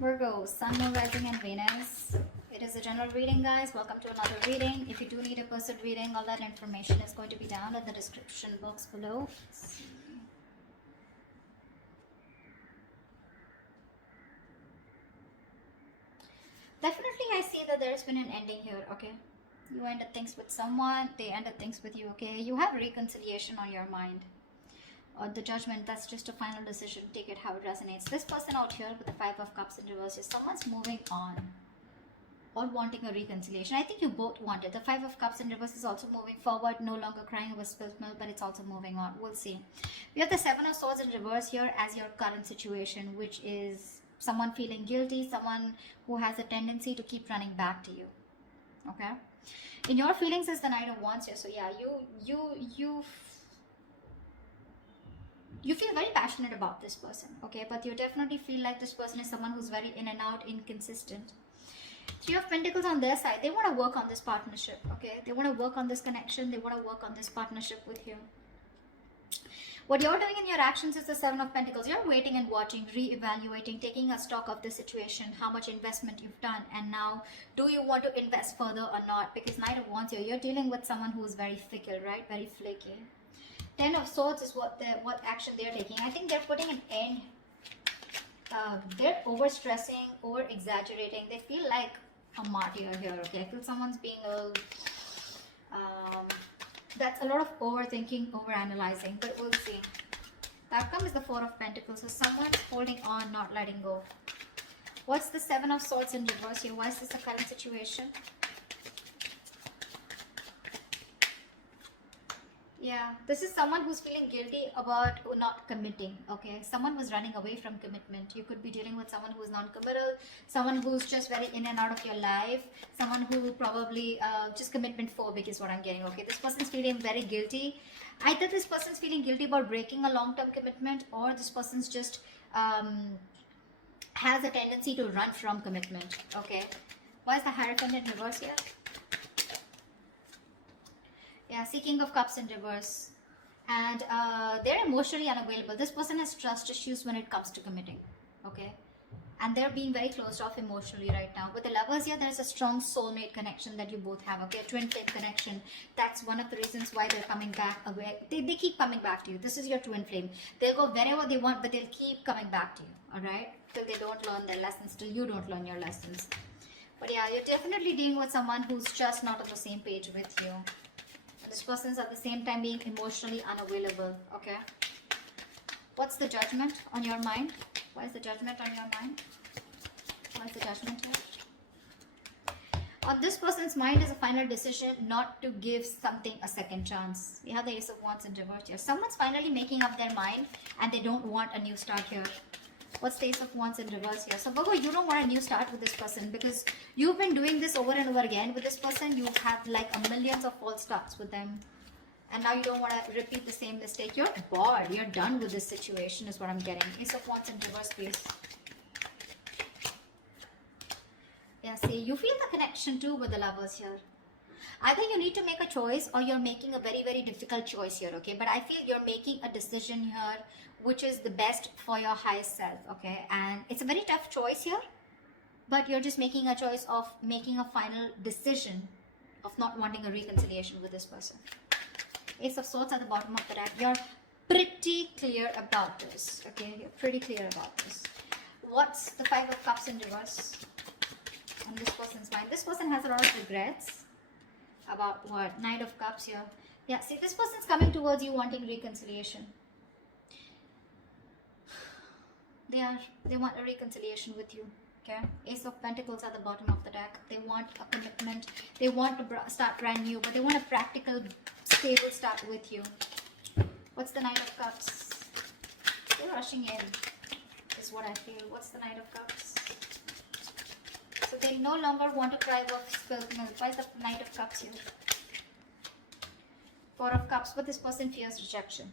Virgo, Sun, Moon, Rising, and Venus. It is a general reading, guys. Welcome to another reading. If you do need a person reading, all that information is going to be down in the description box below. Let's see. Definitely, I see that there's been an ending here, okay? You ended things with someone, they ended things with you, okay? You have reconciliation on your mind. Or the judgment, that's just a final decision. Take it how it resonates. This person out here with the Five of Cups in reverse, someone's moving on or wanting a reconciliation. I think you both want it. The Five of Cups in reverse is also moving forward, no longer crying over spilled milk, but it's also moving on. We'll see. We have the Seven of Swords in reverse here as your current situation, which is someone feeling guilty, someone who has a tendency to keep running back to you. Okay? In your feelings is the Knight of Wands here. So yeah, you feel very passionate about this person, okay? But you definitely feel like this person is someone who's very in and out, inconsistent. Three of Pentacles on their side. They want to work on this partnership, okay? They want to work on this connection. They want to work on this partnership with you. What you're doing in your actions is the Seven of Pentacles. You're waiting and watching, re-evaluating, taking a stock of the situation, how much investment you've done, and now do you want to invest further or not? Because Knight of Wands here, you're dealing with someone who is very fickle, right? Very flaky. Ten of Swords is what action they're taking. I think they're putting an end. They're over-stressing, over-exaggerating. They feel like a martyr here, okay? I feel someone's being a... that's a lot of overthinking, over-analyzing, but we'll see. The outcome is the Four of Pentacles. So someone's holding on, not letting go. What's the Seven of Swords in reverse here? Why is this the current situation? Yeah, this is someone who's feeling guilty about not committing, okay? Someone was running away from commitment. You could be dealing with someone who's non-committal, someone who's just very in and out of your life, someone who probably just commitment phobic is what I'm getting, okay? This person's feeling very guilty. Either this person's feeling guilty about breaking a long-term commitment, or this person's just has a tendency to run from commitment, okay? Why is the Hierophant in reverse here? Yeah, King of Cups in reverse. And they're emotionally unavailable. This person has trust issues when it comes to committing. Okay? And they're being very closed off emotionally right now. With the Lovers here, there's a strong soulmate connection that you both have. Okay? A twin flame connection. That's one of the reasons why they're coming back away. They keep coming back to you. This is your twin flame. They'll go wherever they want, but they'll keep coming back to you. Alright? Till they don't learn their lessons. Till you don't learn your lessons. But yeah, you're definitely dealing with someone who's just not on the same page with you. This person's at the same time being emotionally unavailable, okay? What's the Judgment on your mind? Why is the Judgment on your mind? Why is the Judgment here? On this person's mind is a final decision not to give something a second chance. We have the Ace of Wands in reverse here. Someone's finally making up their mind and they don't want a new start here. What's the Ace of Wands in reverse here? So Virgo, you don't want a new start with this person because you've been doing this over and over again with this person. You have like a millions of false starts with them. And now you don't want to repeat the same mistake. You're bored. You're done with this situation is what I'm getting. Ace of Wands in reverse, please. Yeah, see, you feel the connection too with the Lovers here. Either you need to make a choice or you're making a very, very difficult choice here, okay? But I feel you're making a decision here which is the best for your highest self, okay? And it's a very tough choice here, but you're just making a choice of making a final decision of not wanting a reconciliation with this person. Ace of Swords at the bottom of the deck. You're pretty clear about this, okay? You're pretty clear about this. What's the Five of Cups in reverse on this person's mind? This person has a lot of regrets. About what? Knight of Cups here. Yeah, see, this person's coming towards you wanting reconciliation. They want a reconciliation with you. Okay? Ace of Pentacles at the bottom of the deck. They want a commitment. They want to start brand new, but they want a practical, stable start with you. What's the Knight of Cups? They're rushing in, is what I feel. What's the Knight of Cups? So they no longer want to cry over spilled milk. Why is the Knight of Cups here? Four of Cups, but this person fears rejection.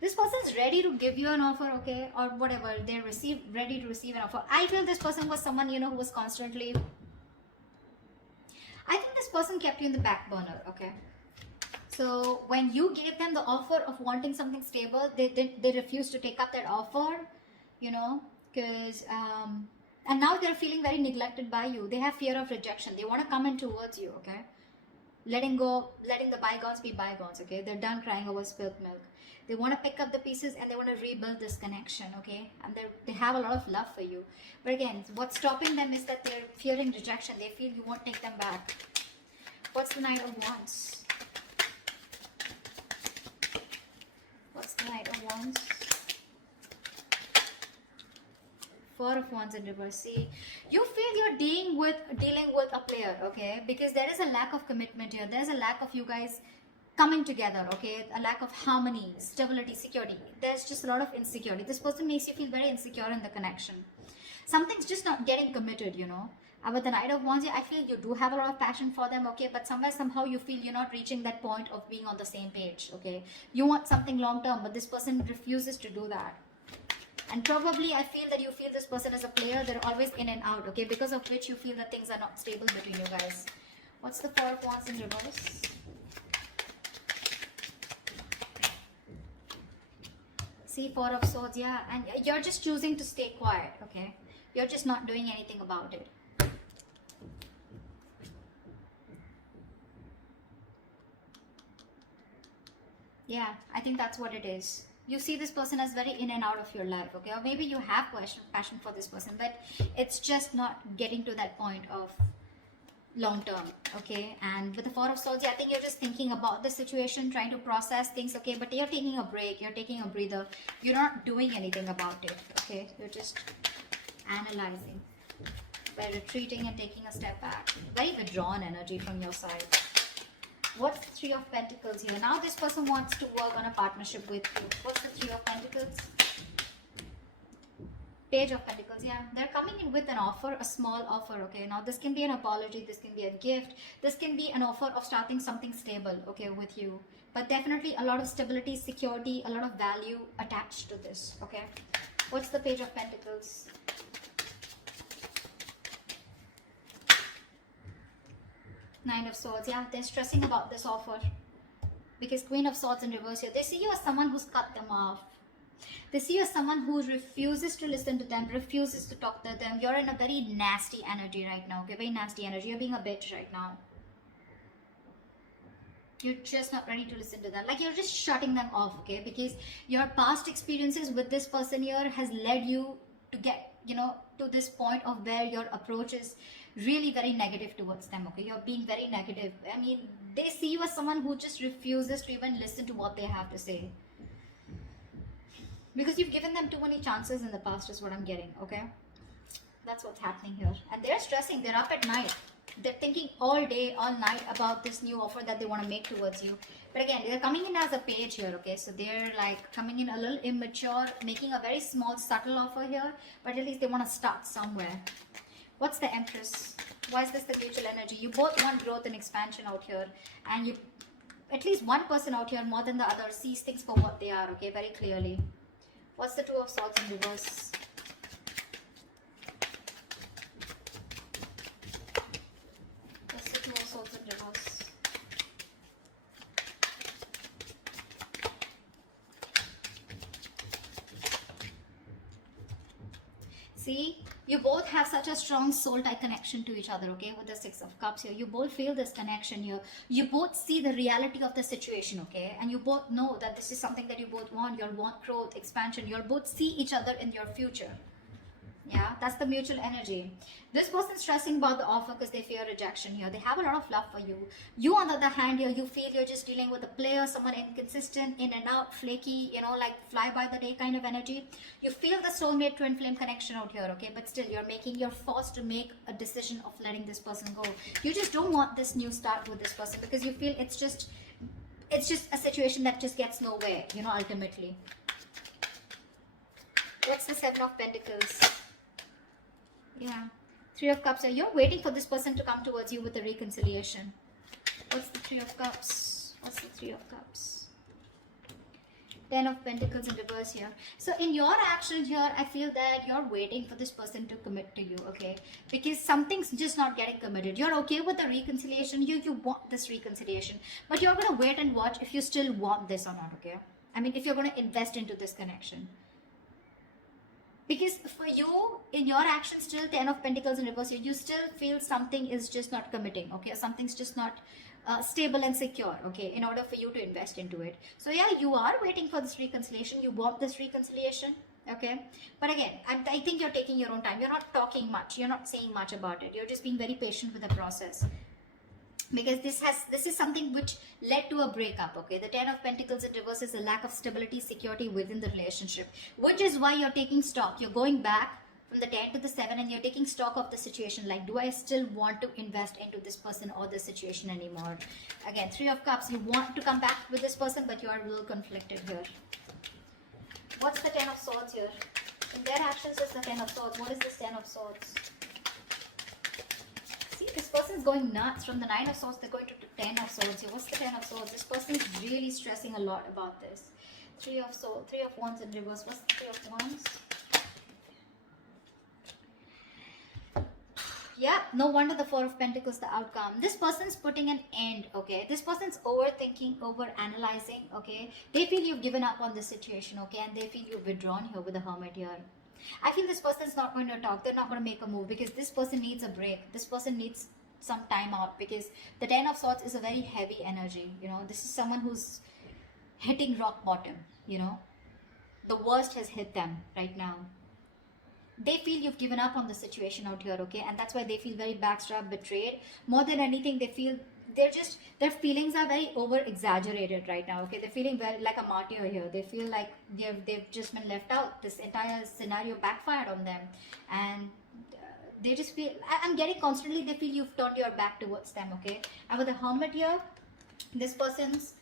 This person is ready to give you an offer, okay, or whatever. They're ready to receive an offer. I feel this person was someone, you know, who was constantly... I think this person kept you in the back burner, okay. So when you gave them the offer of wanting something stable, they refused to take up that offer, you know. because and now they're feeling very neglected by you. They have fear of rejection. They want to come in towards you, okay? Letting the bygones be bygones, okay? They're done crying over spilt milk. They want to pick up the pieces and they want to rebuild this connection, okay? And they have a lot of love for you. But again, what's stopping them is that they're fearing rejection. They feel you won't take them back. What's the Knight of Wands? What's the Knight of Wands? Four of Wands in reverse. See, you feel you're dealing with a player, okay? Because there is a lack of commitment here. There's a lack of you guys coming together, okay? A lack of harmony, stability, security. There's just a lot of insecurity. This person makes you feel very insecure in the connection. Something's just not getting committed, you know. With the Knight of Wands, I feel you do have a lot of passion for them, okay? But somehow you feel you're not reaching that point of being on the same page, okay? You want something long term, but this person refuses to do that. And probably I feel that you feel this person as a player. They're always in and out, okay? Because of which you feel that things are not stable between you guys. What's the Four of Wands in reverse? See, Four of Swords, yeah. And you're just choosing to stay quiet, okay? You're just not doing anything about it. Yeah, I think that's what it is. You see this person as very in and out of your life, okay? Or maybe you have passion for this person, but it's just not getting to that point of long term, okay? And with the Four of Swords, I think you're just thinking about the situation, trying to process things, okay? But you're taking a break, you're taking a breather. You're not doing anything about it, okay? You're just analyzing by retreating and taking a step back. Very withdrawn energy from your side. What's the Three of Pentacles here? Now this person wants to work on a partnership with you. What's the Three of Pentacles? Page of Pentacles, yeah. They're coming in with an offer, a small offer, okay? Now this can be an apology, this can be a gift, this can be an offer of starting something stable, okay, with you. But definitely a lot of stability, security, a lot of value attached to this, okay? What's the Page of Pentacles? Nine of Swords, yeah, they're stressing about this offer because Queen of Swords in reverse here. They see you as someone who's cut them off. They see you as someone who refuses to listen to them, refuses to talk to them. You're in a very nasty energy right now, okay? Very nasty energy. You're being a bitch right now. You're just not ready to listen to them. Like you're just shutting them off, okay? Because your past experiences with this person here has led you to get, you know, to this point of where your approach is really very negative towards them, okay? You're being very negative. I mean, they see you as someone who just refuses to even listen to what they have to say. Because you've given them too many chances in the past is what I'm getting, okay? That's what's happening here. And they're stressing. They're up at night. They're thinking all day, all night about this new offer that they want to make towards you. But again, they're coming in as a page here, okay? So they're like coming in a little immature, making a very small, subtle offer here. But at least they want to start somewhere. What's the Empress? Why is this the mutual energy? You both want growth and expansion out here. And you, at least one person out here more than the other sees things for what they are, okay? Very clearly. What's the Two of Swords in reverse? What's the Two of Swords in reverse? See, you both have such a strong soul tie connection to each other, okay? With the Six of Cups here, you both feel this connection here. You both see the reality of the situation, okay? And you both know that this is something that you both want. You'll want growth, expansion. You'll both see each other in your future. Yeah, that's the mutual energy. This person's stressing about the offer because they fear rejection here. They have a lot of love for you. You, on the other hand, here, you feel you're just dealing with a player, someone inconsistent, in and out, flaky, you know, like fly by the day kind of energy. You feel the soulmate twin flame connection out here, okay? But still, you're forced to make a decision of letting this person go. You just don't want this new start with this person because you feel it's just a situation that just gets nowhere, you know, ultimately. What's the Seven of Pentacles? Yeah, Three of Cups. You're waiting for this person to come towards you with a reconciliation. What's the Three of Cups? What's the Three of Cups? Ten of Pentacles in reverse here. So in your action here, I feel that you're waiting for this person to commit to you, okay? Because something's just not getting committed. You're okay with the reconciliation. You want this reconciliation. But you're going to wait and watch if you still want this or not, okay? I mean, if you're going to invest into this connection. Because for you, in your actions, still 10 of Pentacles in reverse, you still feel something is just not committing, okay? Something's just not stable and secure, okay, in order for you to invest into it. So yeah, you are waiting for this reconciliation. You want this reconciliation, okay? But again, I think you're taking your own time. You're not talking much. You're not saying much about it. You're just being very patient with the process. Because this is something which led to a breakup, okay? The 10 of Pentacles in reverse is a lack of stability, security within the relationship, which is why you're taking stock. You're going back from the 10 to the 7 and you're taking stock of the situation. Like, do I still want to invest into this person or this situation anymore? Again, 3 of Cups, you want to come back with this person, but you are a little conflicted here. What's the 10 of Swords here? In their actions is the 10 of Swords. What is this 10 of Swords? This person is going nuts. From the 9 of Swords, they're going to 10 of Swords here. What's the 10 of Swords? This person is really stressing a lot about this. 3 of Swords, 3 of Wands in reverse. What's the 3 of Wands? Yeah, no wonder the 4 of Pentacles, the outcome. This person's putting an end, okay? This person's overthinking, over-analyzing, okay? They feel you've given up on this situation, okay? And they feel you've withdrawn here with the Hermit here. I feel this person's not going to talk. They're not going to make a move because this person needs a break. This person needs some time out because the 10 of Swords is a very heavy energy, you know? This is someone who's hitting rock bottom, you know? The worst has hit them right now. They feel you've given up on the situation out here, okay? And that's why they feel very backstabbed, betrayed. More than anything, they feel their feelings are very over exaggerated right now, okay? They're feeling very like a martyr here. They feel like they've just been left out. This entire scenario backfired on them, and they just feel, I'm getting constantly, they feel you've turned your back towards them, okay? And with the Hermit here, this person's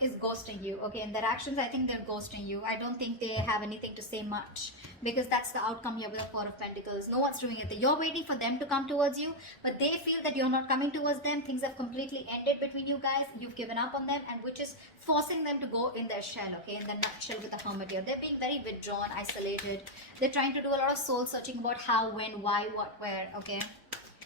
is ghosting you, okay? In their actions, I think they're ghosting you. I don't think they have anything to say much because that's the outcome here with the 4 of Pentacles. No one's doing it. You're waiting for them to come towards you, but they feel that you're not coming towards them. Things have completely ended between you guys. You've given up on them, and which is forcing them to go in their shell, okay? In the nutshell with the Hermit here. They're being very withdrawn, isolated. They're trying to do a lot of soul searching about how, when, why, what, where, okay?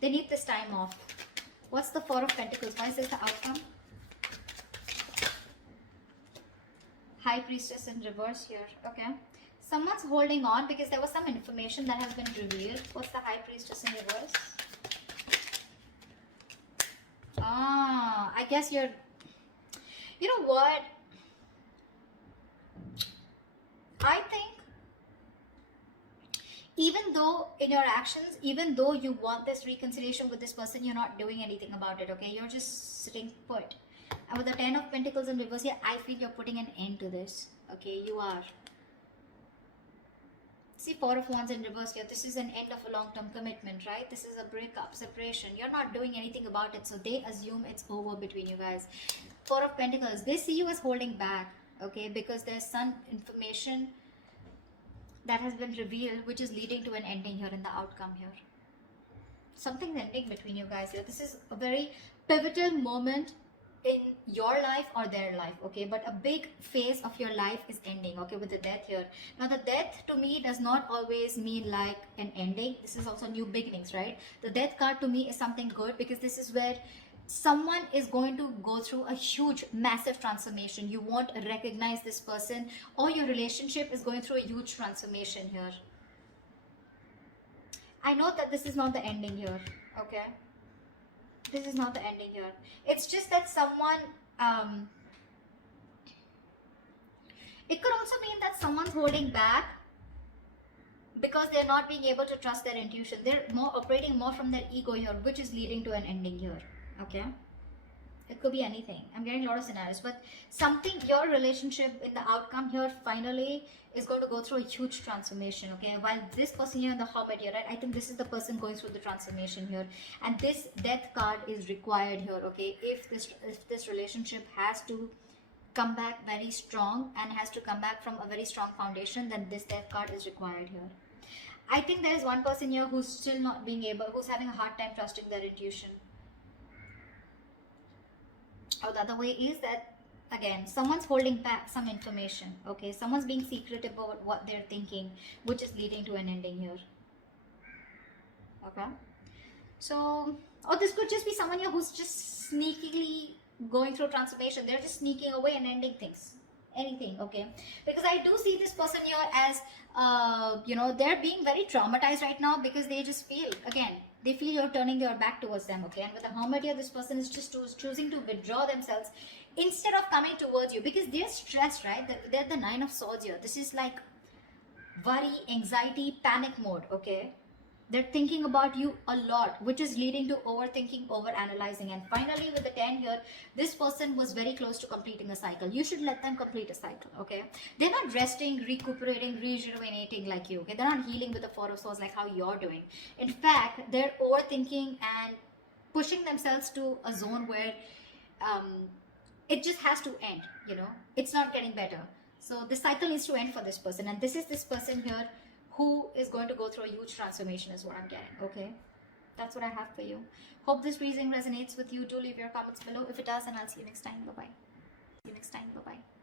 They need this time off. What's the 4 of Pentacles? Why is this the outcome? High Priestess in reverse here, okay? Someone's holding on because there was some information that has been revealed. What's the High Priestess in reverse? I guess you're... You know what? I think even though in your actions, even though you want this reconciliation with this person, you're not doing anything about it, okay? You're just sitting put. And with the 10 of Pentacles in reverse here, I feel you're putting an end to this. Okay, you are. See, 4 of Wands in reverse here. This is an end of a long-term commitment, right? This is a breakup, separation. You're not doing anything about it, so they assume it's over between you guys. 4 of Pentacles. They see you as holding back, okay? Because there's some information that has been revealed, which is leading to an ending here in the outcome here. Something's ending between you guys here. This is a very pivotal moment in your life or their life, okay? But a big phase of your life is ending, okay, with the Death here. Now the Death to me does not always mean like an ending. This is also new beginnings, right? The Death card to me is something good because this is where someone is going to go through a huge, massive transformation. You won't recognize this person, or your relationship is going through a huge transformation here. I know that this is not the ending here, okay? This is not the ending here. It's just that someone, it could also mean that someone's holding back because they're not being able to trust their intuition. They're operating more from their ego here, which is leading to an ending here, okay? It could be anything. I'm getting a lot of scenarios, but something, your relationship in the outcome here finally is going to go through a huge transformation, okay? While this person here in the Hermit here, right? I think this is the person going through the transformation here, and this Death card is required here, okay? If this relationship has to come back very strong and has to come back from a very strong foundation, then this Death card is required here. I think there is one person here who's still not being able, who's having a hard time trusting their intuition. Or the other way is that, again, someone's holding back some information, okay? Someone's being secretive about what they're thinking, which is leading to an ending here, okay? So, or this could just be someone here who's just sneakily going through transformation. They're just sneaking away and ending things. anything, okay? Because I do see this person here as they're being very traumatized right now, because they just feel, again, they feel you're turning your back towards them, okay? And with the Hermit here, this person is just choosing to withdraw themselves instead of coming towards you, because they're stressed, right? They're the Nine of Swords here. This is like worry, anxiety, panic mode, okay? They're thinking about you a lot, which is leading to overthinking, overanalyzing. And finally, with the 10 here, this person was very close to completing a cycle. You should let them complete a cycle, okay? They're not resting, recuperating, rejuvenating like you, okay? They're not healing with the Four of Swords like how you're doing. In fact, they're overthinking and pushing themselves to a zone where it just has to end, It's not getting better. So the cycle needs to end for this person. And this is this person here who is going to go through a huge transformation is what I'm getting, okay? That's what I have for you. Hope this reading resonates with you. Do leave your comments below if it does, and I'll see you next time. Bye-bye. See you next time. Bye-bye.